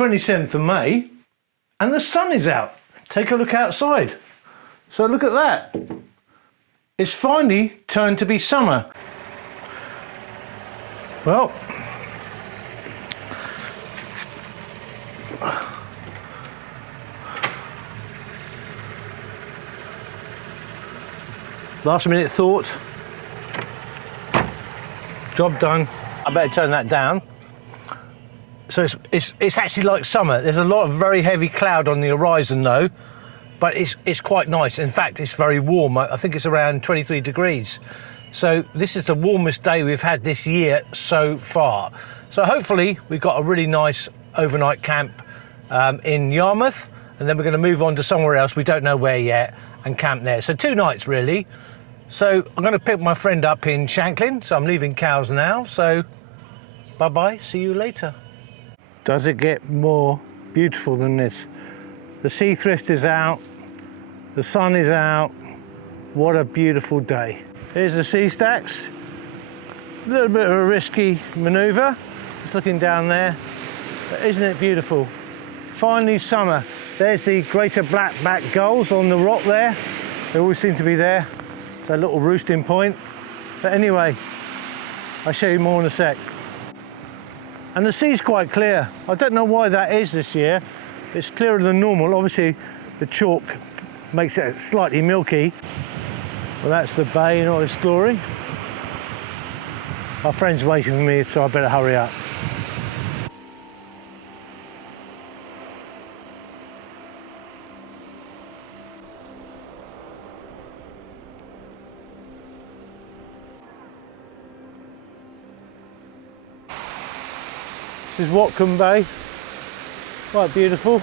27th of May and the sun is out. Take a look outside. So look at that. It's finally turned to be summer. Well, last minute thought, job done. I better turn that down. So it's actually like summer. There's a lot of very heavy cloud on the horizon though, but it's quite nice. In fact, it's very warm. I think it's around 23 degrees. So this is the warmest day we've had this year so far. So hopefully we've got a really nice overnight camp in Yarmouth, and then we're going to move on to somewhere else, we don't know where yet, and camp there. So 2 nights really. So I'm going to pick my friend up in Shanklin, so I'm leaving Cowes now. So bye-bye, see you later. Does it get more beautiful than this? The sea thrift is out, the sun is out. What a beautiful day. Here's the sea stacks. A little bit of a risky manoeuvre, just looking down there, but isn't it beautiful? Finally summer. There's the greater black-backed gulls on the rock there. They always seem to be there. It's a little roosting point. But anyway, I'll show you more in a sec. And the sea's quite clear. I don't know why that is this year. It's clearer than normal. Obviously, the chalk makes it slightly milky. Well, that's the bay in all its glory. Our friend's waiting for me, so I better hurry up. This is Whatcom Bay, quite beautiful.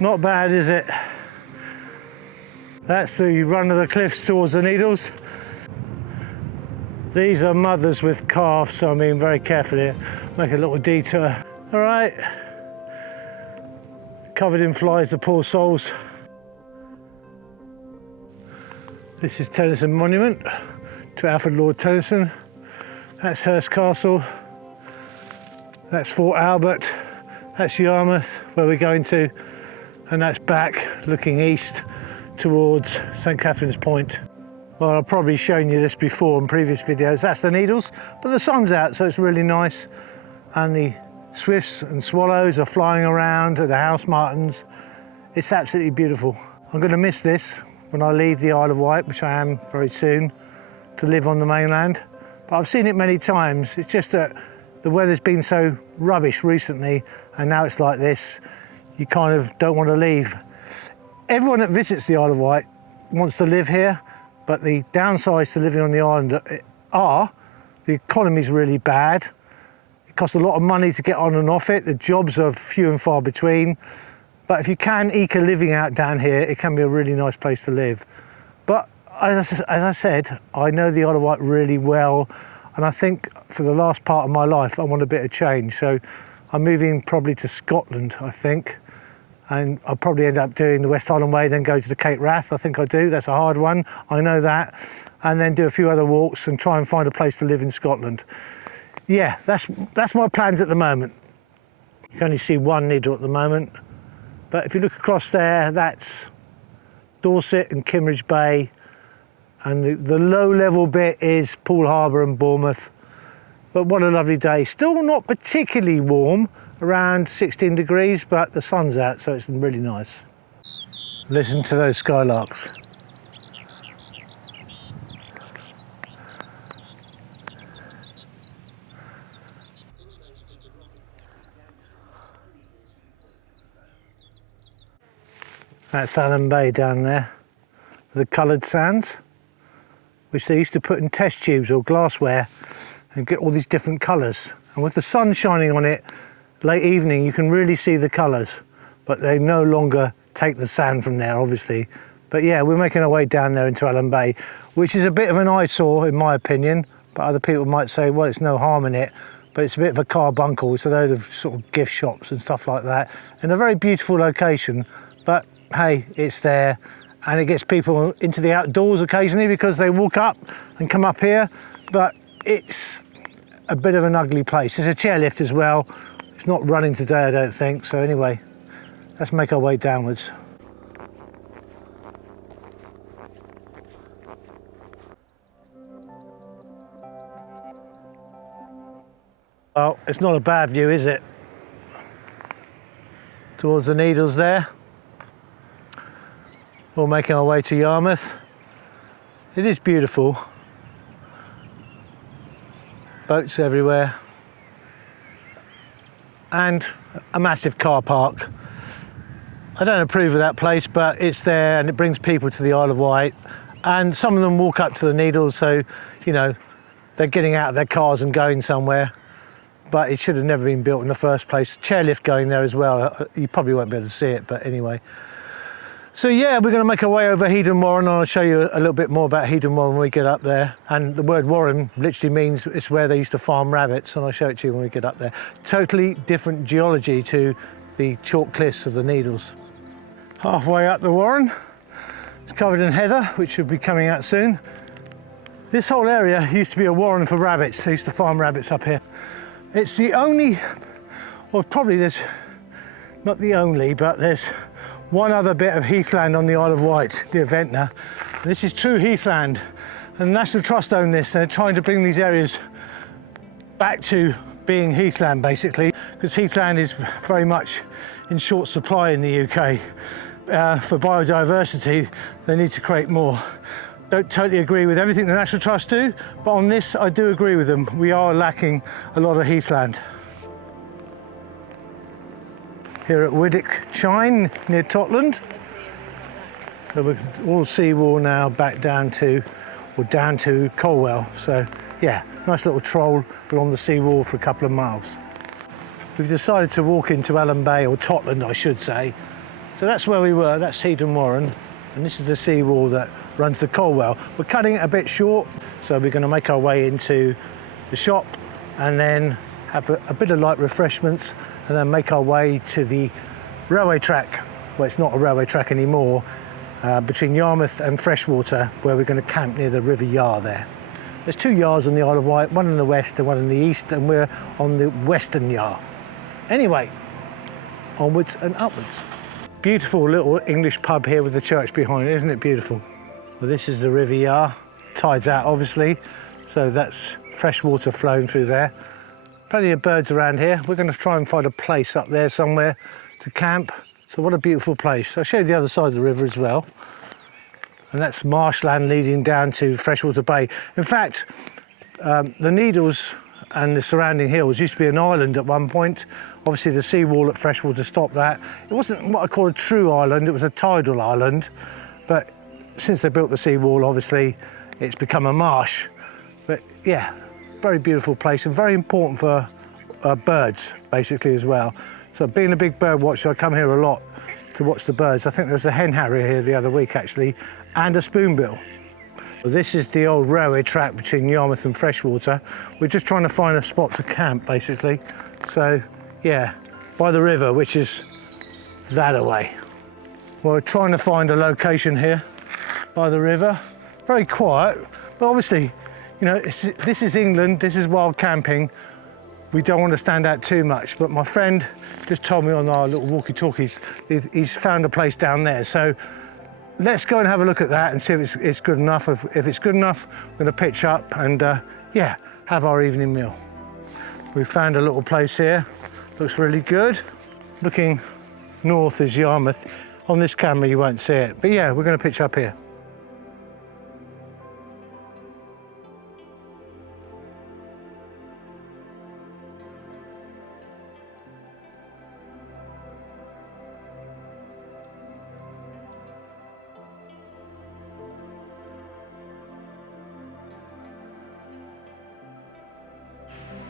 Not bad, is it? That's the run of the cliffs towards the Needles. These are mothers with calves, so I'm being very careful here. Make a little detour. All right. Covered in flies, the poor souls. This is Tennyson Monument to Alfred Lord Tennyson. That's Hurst Castle. That's Fort Albert. That's Yarmouth, where we're going to. And that's back, looking east towards St Catherine's Point. Well, I've probably shown you this before in previous videos. That's the Needles, but the sun's out, so it's really nice. And the swifts and swallows are flying around, and the house martins. It's absolutely beautiful. I'm going to miss this when I leave the Isle of Wight, which I am very soon, to live on the mainland. But I've seen it many times. It's just that the weather's been so rubbish recently, and now it's like this. You kind of don't want to leave. Everyone that visits the Isle of Wight wants to live here, but the downsides to living on the island are the economy's really bad. It costs a lot of money to get on and off it. The jobs are few and far between. But if you can eke a living out down here, it can be a really nice place to live. But as I said, I know the Isle of Wight really well, and I think for the last part of my life, I want a bit of change. So I'm moving probably to Scotland, I think. And I'll probably end up doing the West Highland Way, then go to the Cape Wrath. I think I do. That's a hard one. I know that. And then do a few other walks and try and find a place to live in Scotland. Yeah, that's my plans at the moment. You can only see one needle at the moment. But if you look across there, that's Dorset and Kimmeridge Bay. And the low-level bit is Poole Harbour and Bournemouth. But what a lovely day. Still not particularly warm, around 16 degrees, but the sun's out, so it's really nice. Listen to those skylarks. That's Allen Bay down there, the coloured sands, which they used to put in test tubes or glassware and get all these different colours. And with the sun shining on it, late evening, you can really see the colours, but they no longer take the sand from there, obviously. But yeah, we're making our way down there into Allen Bay, which is a bit of an eyesore, in my opinion, but other people might say, well, it's no harm in it, but it's a bit of a carbuncle. It's a load of sort of gift shops and stuff like that, in a very beautiful location. But hey, it's there, and it gets people into the outdoors occasionally because they walk up and come up here, but it's a bit of an ugly place. There's a chairlift as well. It's not running today, I don't think. So anyway, let's make our way downwards. Well, it's not a bad view, is it? Towards the Needles there. We're making our way to Yarmouth. It is beautiful. Boats everywhere. And a massive car park. I don't approve of that place, but it's there and it brings people to the Isle of Wight. And some of them walk up to the Needles, so, you know, they're getting out of their cars and going somewhere. But it should have never been built in the first place. Chairlift going there as well. You probably won't be able to see it, but anyway. So yeah, we're going to make our way over Heedon Warren, and I'll show you a little bit more about Heedon Warren when we get up there. And the word Warren literally means it's where they used to farm rabbits, and I'll show it to you when we get up there. Totally different geology to the chalk cliffs of the Needles. Halfway up the Warren, it's covered in heather, which should be coming out soon. This whole area used to be a warren for rabbits. They used to farm rabbits up here. It's the only, well, probably there's, not the only, but there's one other bit of heathland on the Isle of Wight, the Ventnor. This is true heathland, and the National Trust own this. They're trying to bring these areas back to being heathland, basically, because heathland is very much in short supply in the UK. For biodiversity, they need to create more. Don't totally agree with everything the National Trust do, but on this I do agree with them. We are lacking a lot of heathland. Here at Whatcom Bay near Totland. So we're all seawall now back down to Colwell. So yeah, nice little troll along the seawall for a couple of miles. We've decided to walk into Whatcom Bay, or Totland I should say. So that's where we were, that's Heedon Warren, and this is the seawall that runs to Colwell. We're cutting it a bit short, so we're going to make our way into the shop and then have a bit of light refreshments and then make our way to the railway track. Well, it's not a railway track anymore, between Yarmouth and Freshwater, where we're going to camp near the River Yar there. There's two Yars on the Isle of Wight, one in the west and one in the east, and we're on the western Yar. Anyway, onwards and upwards. Beautiful little English pub here with the church behind it, isn't it beautiful? Well, this is the River Yar, tides out obviously, so that's fresh water flowing through there. Plenty of birds around here. We're going to try and find a place up there somewhere to camp. So what a beautiful place. I'll show you the other side of the river as well. And that's marshland leading down to Freshwater Bay. In fact, the Needles and the surrounding hills used to be an island at one point. Obviously the seawall at Freshwater stopped that. It wasn't what I call a true island, it was a tidal island. But since they built the seawall, obviously, it's become a marsh. But yeah, very beautiful place and very important for birds, basically, as well. So being a big bird watcher, I come here a lot to watch the birds. I think there was a hen harrier here the other week, actually, and a spoonbill. Well, this is the old railway track between Yarmouth and Freshwater. We're just trying to find a spot to camp, basically. So, yeah, by the river, which is that away. We're trying to find a location here by the river. Very quiet, but obviously, you know, this is England, this is wild camping. We don't want to stand out too much, but my friend just told me on our little walkie-talkies, he's found a place down there. So let's go and have a look at that and see if it's good enough. If it's good enough, we're going to pitch up and, yeah, have our evening meal. We found a little place here, looks really good. Looking north is Yarmouth. On this camera you won't see it, but yeah, we're going to pitch up here.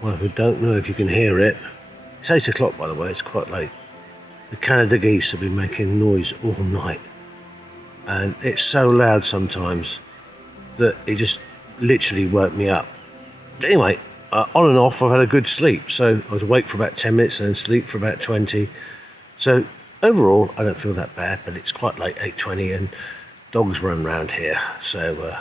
Well, if you don't know if you can hear it, it's 8 o'clock by the way, it's quite late. The Canada geese have been making noise all night, and it's so loud sometimes that it just literally woke me up. But anyway, on and off I've had a good sleep, so I was awake for about 10 minutes and then sleep for about 20. So overall I don't feel that bad, but it's quite late, 8:20, and dogs run around here, so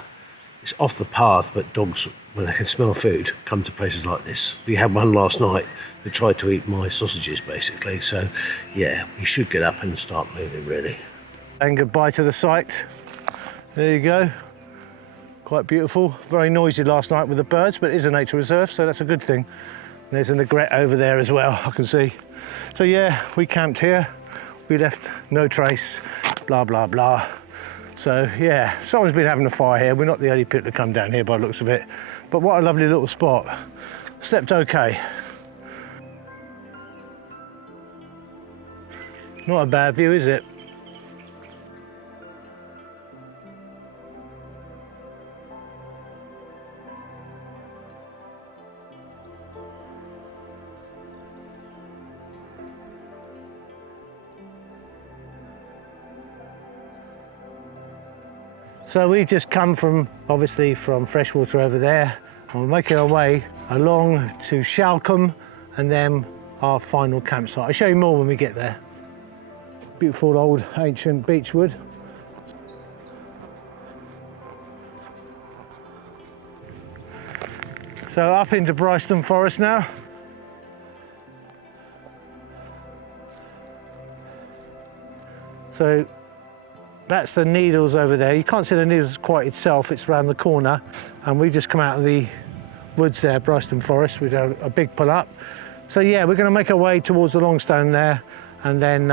it's off the path, but dogs, when they can smell food, come to places like this. We had one last night that tried to eat my sausages, basically. So, yeah, you should get up and start moving, really. And goodbye to the site. There you go. Quite beautiful. Very noisy last night with the birds, but it is a nature reserve, so that's a good thing. And there's an aigrette over there as well, I can see. So yeah, we camped here. We left no trace, blah, blah, blah. So yeah, someone's been having a fire here. We're not the only people to come down here by the looks of it. But what a lovely little spot. Slept okay. Not a bad view, is it? So we've just come from, obviously, from freshwater over there, and we're making our way along to Whatcom and then our final campsite. I'll show you more when we get there. Beautiful old ancient beechwood. So up into Bryston Forest now. So that's the Needles over there. You can't see the Needles quite itself, it's around the corner. And we just come out of the woods there, Bryston Forest, with a big pull up. So yeah, we're going to make our way towards the Longstone there, and then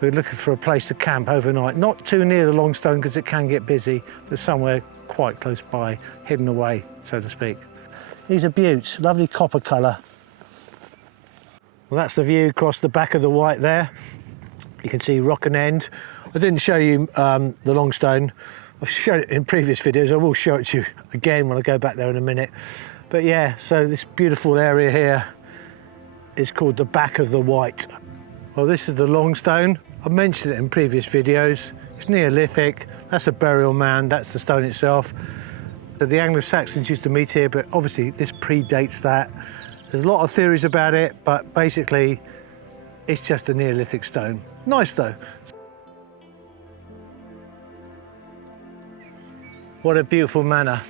we're looking for a place to camp overnight. Not too near the Longstone because it can get busy, but somewhere quite close by, hidden away, so to speak. These are beauts, lovely copper colour. Well, that's the view across the back of the Wight there. You can see Rock and End. I didn't show you the Longstone. I've shown it in previous videos. I will show it to you again when I go back there in a minute. But yeah, so this beautiful area here is called the back of the Wight. Well, this is the Longstone. I've mentioned it in previous videos. It's Neolithic. That's a burial mound. That's the stone itself. So the Anglo-Saxons used to meet here, but obviously this predates that. There's a lot of theories about it, but basically it's just a Neolithic stone. Nice though. What a beautiful manor.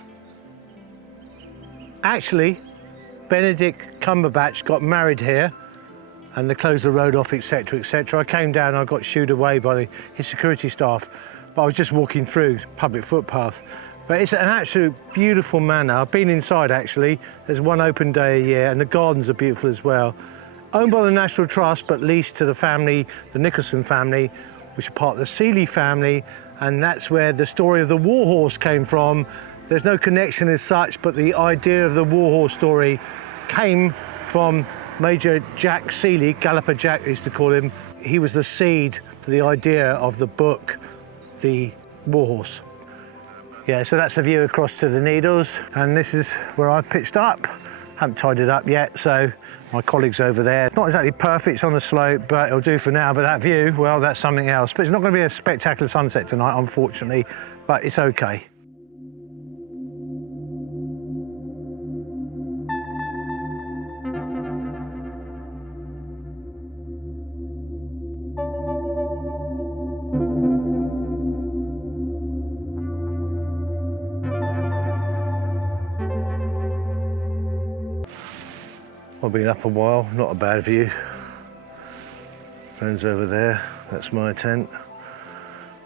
Actually, Benedict Cumberbatch got married here and they closed the road off, etc, etc. I came down, I got shooed away by his security staff, but I was just walking through public footpath. But it's an absolute beautiful manor. I've been inside actually. There's one open day a year and the gardens are beautiful as well. Owned by the National Trust, but leased to the family, the Nicholson family, which are part of the Seeley family, and that's where the story of the Warhorse came from. There's no connection as such, but the idea of the Warhorse story came from Major Jack Seeley, Galloper Jack they used to call him. He was the seed for the idea of the book, The Warhorse. Yeah, so that's the view across to the Needles, and this is where I've pitched up. Haven't tied it up yet, so my colleague's over there. It's not exactly perfect, it's on the slope, but it'll do for now. But that view, well, that's something else. But it's not going to be a spectacular sunset tonight, unfortunately, but it's okay. I've been up a while, not a bad view. Friends over there, that's my tent.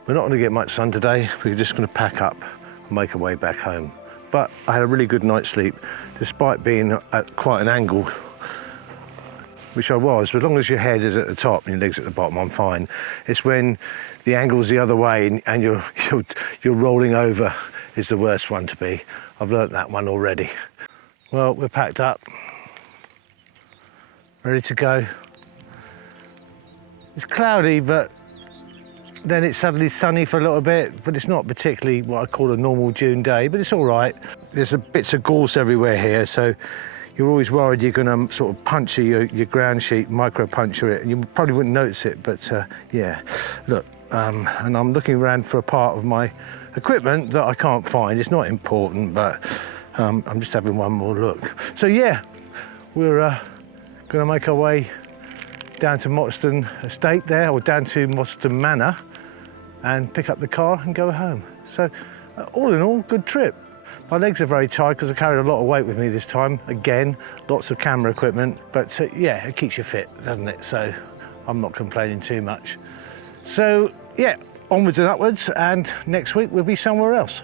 We're not going to get much sun today, we're just going to pack up and make our way back home. But I had a really good night's sleep, despite being at quite an angle, which I was. But as long as your head is at the top and your legs at the bottom, I'm fine. It's when the angle's the other way and you're rolling over is the worst one to be. I've learnt that one already. Well, we're packed up. Ready to go. It's cloudy, but then it's suddenly sunny for a little bit, but it's not particularly what I call a normal June day, but it's all right. There's bits of gorse everywhere here, so you're always worried you're going to sort of puncture your ground sheet, micro puncture it, and you probably wouldn't notice it, but yeah. Look, and I'm looking around for a part of my equipment that I can't find. It's not important, but I'm just having one more look. So yeah, we're going to make our way down to Motstone Estate there, or down to Motstone Manor, and pick up the car and go home. So all in all, good trip. My legs are very tired because I carried a lot of weight with me this time. Again, lots of camera equipment, but yeah, it keeps you fit, doesn't it? So I'm not complaining too much. So yeah, onwards and upwards, and next week we'll be somewhere else.